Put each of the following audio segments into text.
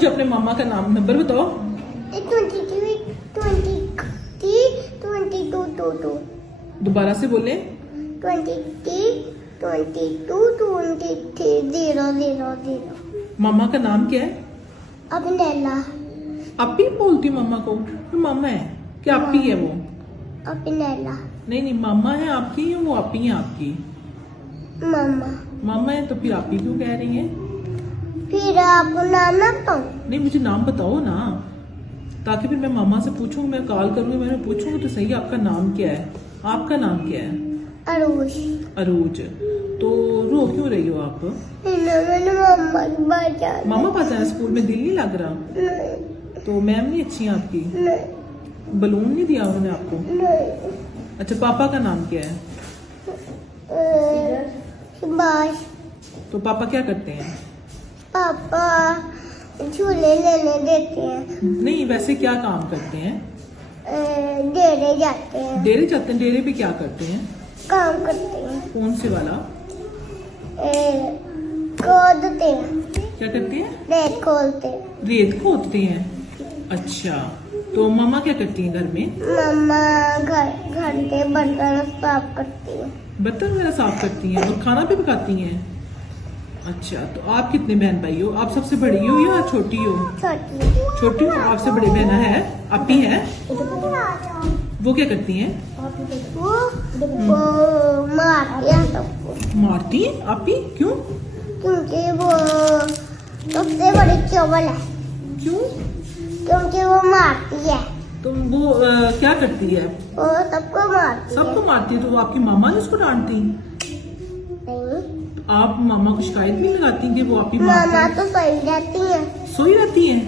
मुझे अपने मामा का नाम नंबर बताओ। 23, 22, 22। दोबारा से बोले। 23, 22, 23, 000। मामा का नाम क्या है? अभिनेला। अपी बोलती मामा को? तो मामा है क्या अपी है वो? अभिनेला। नहीं नहीं, मामा है आपकी या वो अपी है आपकी? मामा। मामा है तो फिर आपी क्यों कह रही है? फिर आपको नाम ना बताऊं? नहीं, मुझे नाम बताओ ना, ताकि फिर मैं मामा से पूछूंगी, मैं कॉल करूंगी, मैं पूछूंगी तो सही आपका नाम क्या है। आपका नाम क्या है? अरूज। अरूज। तो रो क्यों रही हो आप? मैंने मामा की बात जाना। मामा पास आया, स्कूल में दिल नहीं लग रहा? नहीं, तो मैम नहीं अच्छी है आपकी? नहीं, बलून नहीं दिया उन्होंने आपको? नहीं। अच्छा, पापा का नाम क्या है? सुभाष। तो पापा क्या करते हैं? पापा झूले लेने देते हैं। नहीं, वैसे क्या काम करते हैं? डेरे जाते हैं। डेरे जाते हैं? डेरे पे क्या करते हैं? काम करते हैं। कौन से वाला? खोदते हैं। क्या करते हैं? रेत खोलते हैं। रेत खोदते हैं। अच्छा, तो मम्मा क्या करती हैं घर में? मम्मा घर के बर्तन साफ करती है। बर्तन वगैरह साफ करती हैं और खाना भी पकाती हैं। अच्छा, तो आप कितने बहन भाई हो? आप सबसे बड़ी हो या छोटी हो? छोटी। छोटी हो। आपसे बड़ी बहन है? आपी है? वो क्या करती हैं? वो मारती है सबको। मारती हैं आपी? क्यों? क्योंकि वो सबसे बड़ी चोबल है। क्यों? क्योंकि वो मारती है। तो वो क्या करती है? वो सबको मारती है। सबको मारती है? तो वो आपकी मामा ने उसको डांटती? नहीं, आप मामा को शिकायत नहीं लगाती कि वो आपकी मामा मारती तो सही रहती है। सोई रहती है?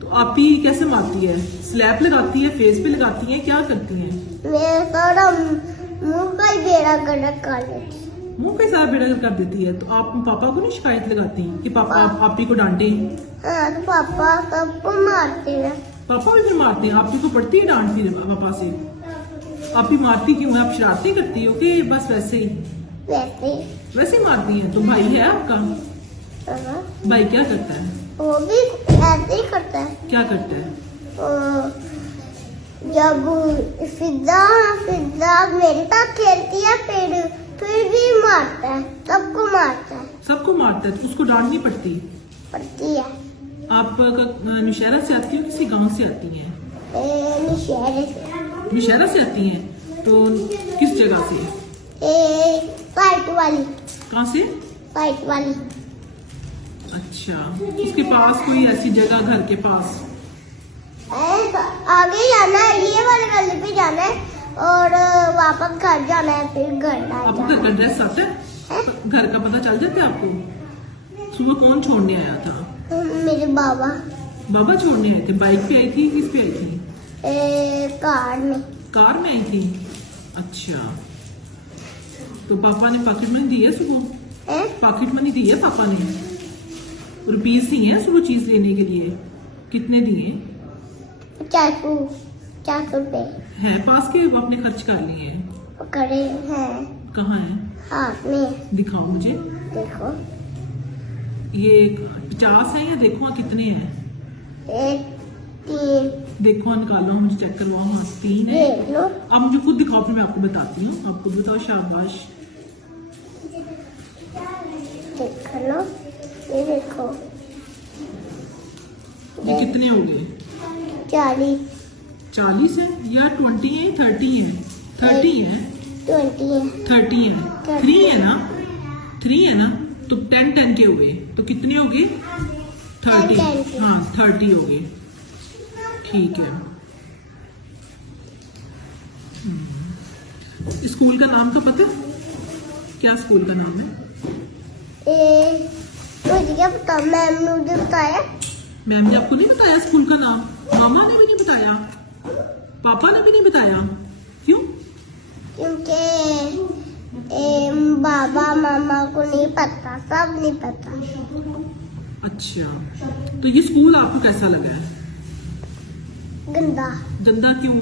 तो आपी कैसे मारती है? स्लैप लगाती है, फेस पे लगाती है, क्या करती है? मेरे सारा मुंह का ही बेड़ा गर्क कर लेती। मुंह के साथ बेड़ा कर देती है। तो आप पापा को नहीं शिकायत लगाती कि पापा आपी को डांटे? हाँ, तो पापा सबको मारते हैं। पापा भी फिर मारते हैं? आपकी को पड़ती है डांट फिर पापा से? आपी मारती क्यों है? आप शरारती करती हो कि बस वैसे ही? वैसे वैसे ही मारती है। तो भाई है आपका? हाँ, भाई क्या करता है? वो भी ऐसे ही करता है। क्या करता है? जब फिजा मेरे साथ खेलती है फिर भी मारता है। सबको मारता है। सबको मारता है? तो उसको डांट नहीं पड़ती? पड़ती है। आप नौशहरा से आती हो किसी गांव से आती हैं? नौशहरे से। नौशहरा से आती हैं? तो किस जगह से? फाइट वाली। कहाँ से? फाइट वाली। अच्छा, उसके पास कोई ऐसी जगह घर के पास? आगे जाना है, ये वाले गली पे जाना है और वापस घर जाना है, फिर घर आपको घर का एड्रेस आता है? घर का पता चल जाता है आपको? सुबह कौन छोड़ने आया था? मेरे बाबा। बाबा छोड़ने आए थे? बाइक पे आई थी, किस पे आई थी? कार में। कार में आई थी? अच्छा, तो पापा ने पॉकेट मनी दी है सुबह? पॉकेट मनी दी है पापा ने? रुपीज दिए हैं सुबह चीज लेने के लिए? कितने दिए? 400 रुपए है पास के? वो अपने खर्च कर लिए हैं? पकड़े हैं कहाँ है? हाथ में। दिखाओ मुझे। देखो, ये 50 है या देखो कितने हैं? 1, 3। देखो निकालो, मुझे चेक करवाओ। हाँ, 3 है। देख लो। आप मुझे खुद दिखाओ, फिर मैं आपको बताती हूँ। आप खुद बताओ। शाबाश। देख लो, ये देखो। ये कितने हो गए? 40 40 है या 20 है? 30 है? 30 है? 20 है। 30 है? 3 है ना? 3 है ना? तो 10 के हुए तो कितने हो गए? 30। 10 हाँ, 30 हो गए। ठीक है। स्कूल का नाम तो पता? क्या स्कूल का नाम है? मुझे क्या पता, मैम ने मुझे बताया। मैम ने आपको नहीं बताया स्कूल का नाम? मामा ने भी नहीं बताया? पापा ने भी नहीं बताया? क्यों? क्योंकि बाबा मामा को नहीं पता, सब नहीं पता। अच्छा, तो ये स्कूल आपको कैसा लगा है? गंदा। गंदा क्यों?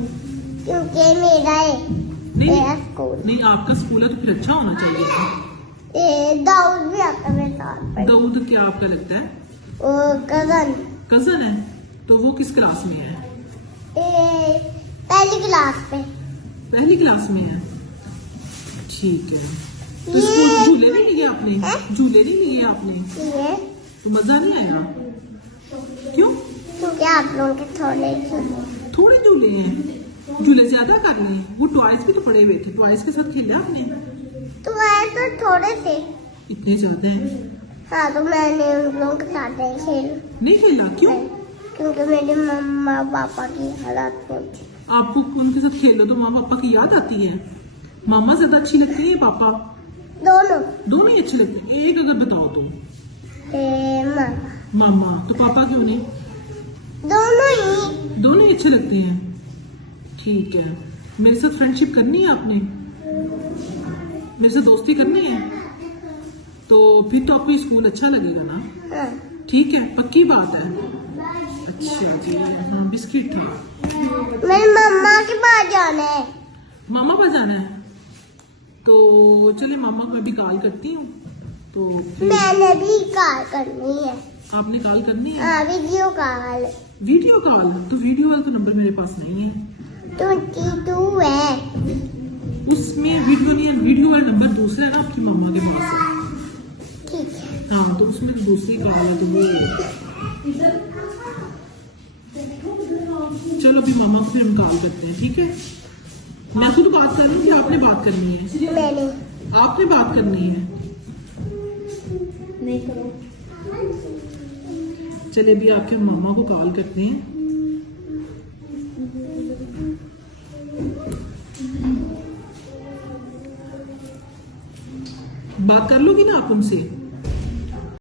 क्योंकि मेरा है। नहीं मेरा स्कूल। नहीं, आपका स्कूल है तो फिर अच्छा होना चाहिए था। दाऊद भी आता है मेरे साथ। दाऊद क्या आपका लगता है? वो कजन। कजन है, तो वो किस क्लास में है? पहली क्लास पे। पहली क्लास में है, ठीक है। तो स्कूल झूले नहीं लिए आपने? झूले नहीं लिए आपने? ये तो मजा नहीं आया? क्यों? क्योंकि आप लोगों के थोड़े झूले हैं, झूले ज्यादा कर लिए। वो टॉयज भी तो पड़े हुए थे, टॉयज के साथ खेला आपने? तो वह तो थोड़े थे। इतने ज्यादा हैं? हाँ, तो मैंने उन लोगों के साथ नहीं खेला, क्यों? क्योंकि मेरे मम्मा पापा की हालत में थी। आपको उनके साथ खेलो तो माँ पापा की याद आती है? मामा ज्यादा अच्छी लगती है या पापा? दोनों। दोनों ही अच्छे लगते हैं, एक अगर बताओ तुम। मामा। मामा, तो पापा क्यों नहीं? दोनों ही अच्छे लगते हैं, ठीक है। मेरे साथ फ्रेंडशिप करनी है आपने? मेरे साथ दोस्ती करनी है? तो फिर तो आपको स्कूल अच्छा लगेगा ना? हाँ। ठीक है, पक्की बात है। अच्छा जी, बिस्किट था। मेरी मम्मा के पास जाना है। मामा पास जाना है, तो चले मामा को अभी कॉल करती हूँ। तो मैंने भी कॉल करनी है। आपने कॉल करनी है? हाँ, वीडियो कॉल। Video call? तो वीडियो वाला तो नंबर मेरे पास नहीं है। 22 है। उसमें वीडियो नहीं है, वीडियो वाला नंबर दूसरा है ना आपकी मामा के पास। ठीक है। हाँ, तो उसमें तो दूसरी कॉल है, तो वो चलो अभी मामा को फिर हम कॉल करते हैं, ठीक है? मैं खुद बात कर रही हूँ कि आपने बात करनी है? मैंने। आपने बात करनी है? नहीं करो। चले अभी आपके मामा को कॉल करते हैं। बात कर लोगी ना आप उनसे?